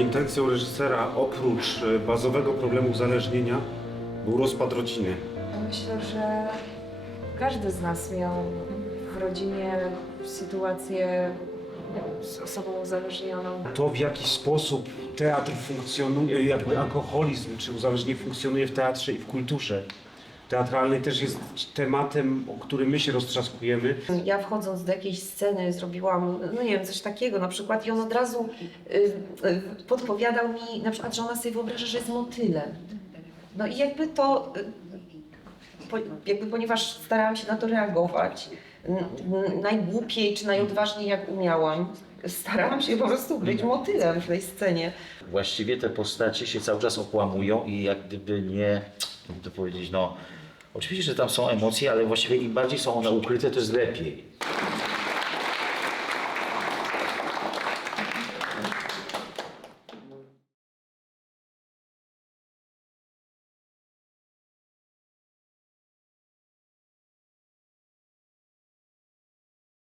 Intencją reżysera oprócz e, bazowego problemu uzależnienia był rozpad rodziny. Myślę, że każdy z nas miał w rodzinie sytuację z osobą uzależnioną. To w jaki sposób teatr funkcjonuje, jakby alkoholizm czy uzależnienie funkcjonuje w teatrze i w kulturze, teatralny też jest tematem, o którym my się roztrzaskujemy. Ja wchodząc do jakiejś sceny zrobiłam, no nie wiem, coś takiego na przykład i on od razu y, y, podpowiadał mi na przykład, że ona sobie wyobraża, że jest motylem. No i jakby to, y, po, jakby ponieważ starałam się na to reagować najgłupiej czy najodważniej jak umiałam, starałam się po prostu być motylem w tej scenie. Właściwie te postacie się cały czas okłamują i jak gdyby nie, jak to powiedzieć, no Oczywiście, że tam są emocje, ale właściwie im bardziej są one ukryte, to jest lepiej.